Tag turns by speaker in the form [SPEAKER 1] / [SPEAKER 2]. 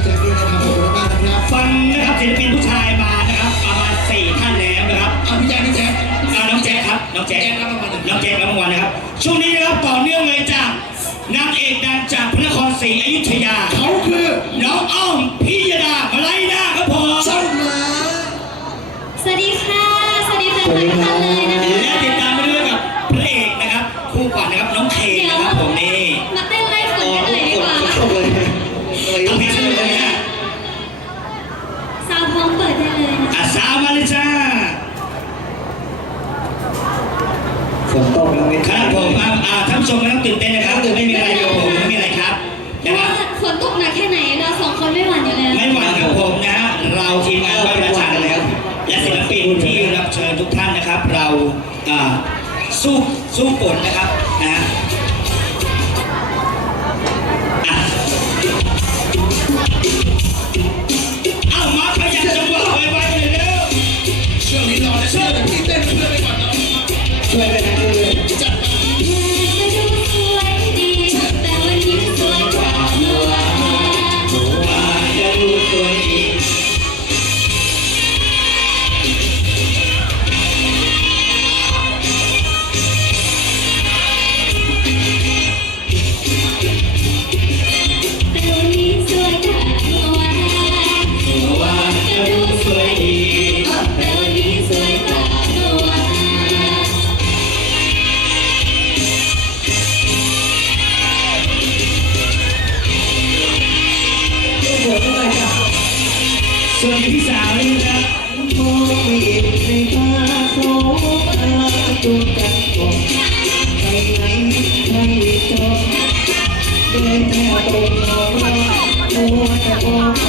[SPEAKER 1] พี่แจ๊คด้
[SPEAKER 2] ฟังนะครับศิลปินผู้ชายมานะครับประมาณสี่ท่านแล้วนะครับน้องแจ๊คครับ
[SPEAKER 3] สา
[SPEAKER 2] วมา
[SPEAKER 3] ลิ
[SPEAKER 2] จ้า
[SPEAKER 1] ฝนตกแล้วไหม
[SPEAKER 2] ครับผมครับอ่าท่านผู้ชมไม่ต้อตื่นเต้นนะครับตื่นไม่มีอะไรอยู่ผมไม่มีอะไรครับนะครับ
[SPEAKER 3] ฝนตกหนักแค่ไหนเราสองคนไม่หวั่นอยู่แล้ว
[SPEAKER 2] ไม่หวั่นครับผมนะเราทีมงานบ้านประชาแล้ว และศิลปินที่รับเชิญทุกท่านนะครับ เราอ่าสู้สู้ฝนนะครับนะอะ
[SPEAKER 3] ส่วน
[SPEAKER 2] พี่สาวนี่รับ
[SPEAKER 1] มอไม่เห็นในตาโสตาตัวกันบอกไปไหนไปไม่จบเดิ
[SPEAKER 3] นแค่ต
[SPEAKER 2] รงนอนหัโกน